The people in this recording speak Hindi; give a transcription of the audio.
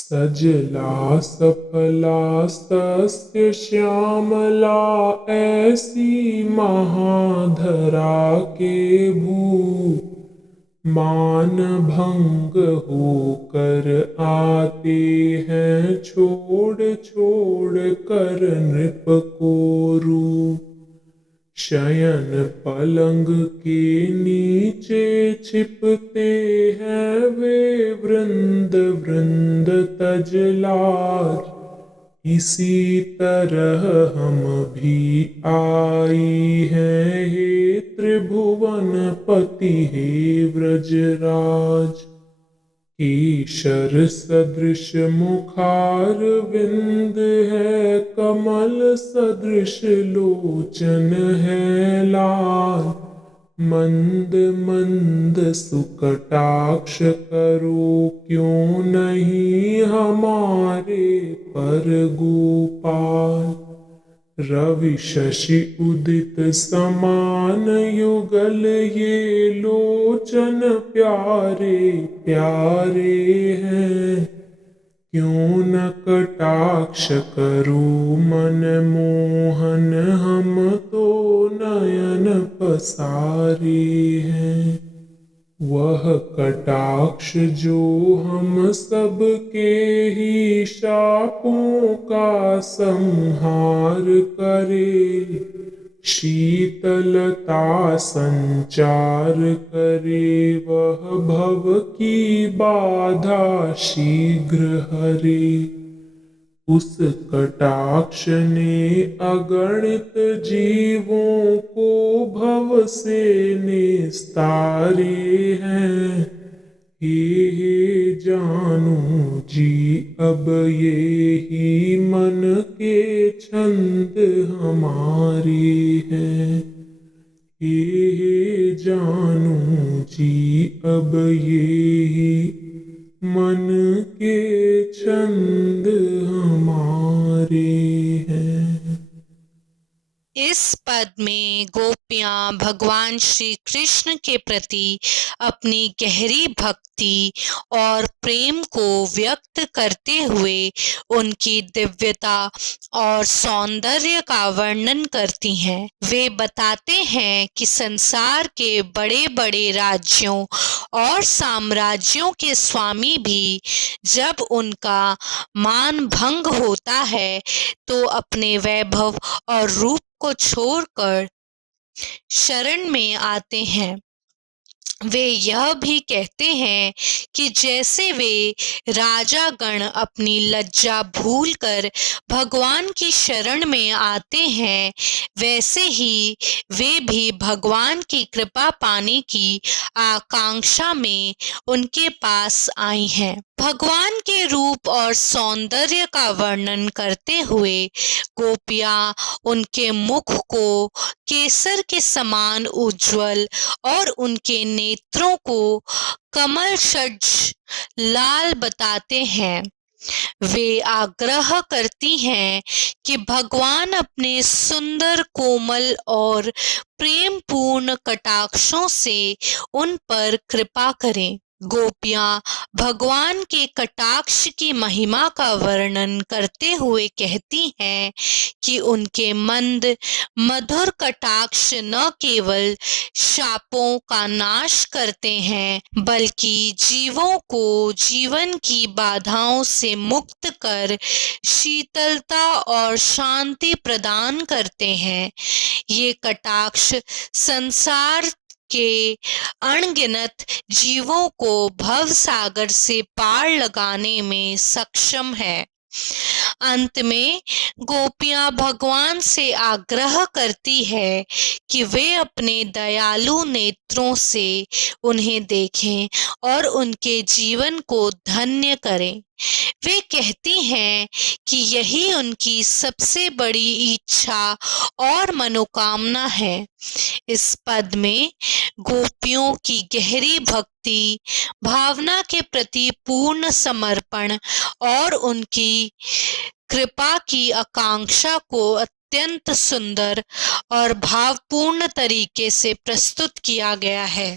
सजला सफलास्तस्य श्यामला, ऐसी महाधरा के भूप मान भंग होकर आते हैं, छोड़ छोड़ कर नृप को रूप। शयन पलंग के नीचे छिपते हैं वे वृंद वृंद तजलार। इसी तरह हम भी आई हैं हे त्रिभुवन पति हे व्रजराज। ईशर सदृश मुखार विंद है, कमल सदृश लोचन है लाल। मंद मंद सुकटाक्ष करो क्यों नहीं हमारे पर गोपाल। रवि शशि उदित समान युगल, ये लोचन प्यारे प्यारे हैं। क्यों न कटाक्ष करो मन मोहन, हम तो नयन पसारे हैं। वह कटाक्ष जो हम सबके ही शापों का संहार करे, शीतलता संचार करे, वह भव की बाधा शीघ्र हरे। उस कटाक्ष ने अगणित जीवों को भव से निस्तारे हैं। हे जानू जी, अब ये ही मन के छंद हमारे हैं। हे जानू जी, अब ये ही मन के छंद हमारे हैं। इस पद में गोपियां भगवान श्री कृष्ण के प्रति अपनी गहरी भक्ति और प्रेम को व्यक्त करते हुए उनकी दिव्यता और सौंदर्य का वर्णन करती हैं। वे बताते हैं कि संसार के बड़े बड़े राज्यों और साम्राज्यों के स्वामी भी जब उनका मान भंग होता है तो अपने वैभव और रूप को छोड़कर शरण में आते हैं। वे यह भी कहते हैं कि जैसे वे राजागण अपनी लज्जा भूलकर भगवान की शरण में आते हैं, वैसे ही वे भी भगवान की कृपा पाने की आकांक्षा में उनके पास आई हैं। भगवान के रूप और सौंदर्य का वर्णन करते हुए गोपियां उनके मुख को केसर के समान उज्ज्वल और उनके नेत्रों को कमल सदृश लाल बताते हैं। वे आग्रह करती हैं कि भगवान अपने सुंदर कोमल और प्रेमपूर्ण कटाक्षों से उन पर कृपा करें। गोपियां भगवान के कटाक्ष की महिमा का वर्णन करते हुए कहती हैं कि उनके मंद मधुर कटाक्ष न केवल शापों का नाश करते हैं, बल्कि जीवों को जीवन की बाधाओं से मुक्त कर शीतलता और शांति प्रदान करते हैं। ये कटाक्ष संसार के अनगिनत जीवों को भव सागर से पार लगाने में सक्षम है। अंत में गोपियां भगवान से आग्रह करती है कि वे अपने दयालु नेत्रों से उन्हें देखें और उनके जीवन को धन्य करें। वे कहती हैं कि यही उनकी सबसे बड़ी इच्छा और मनोकामना है। इस पद में गोपियों की गहरी भक्ति भावना के प्रति पूर्ण समर्पण और उनकी कृपा की आकांक्षा को अत्यंत सुंदर और भावपूर्ण तरीके से प्रस्तुत किया गया है।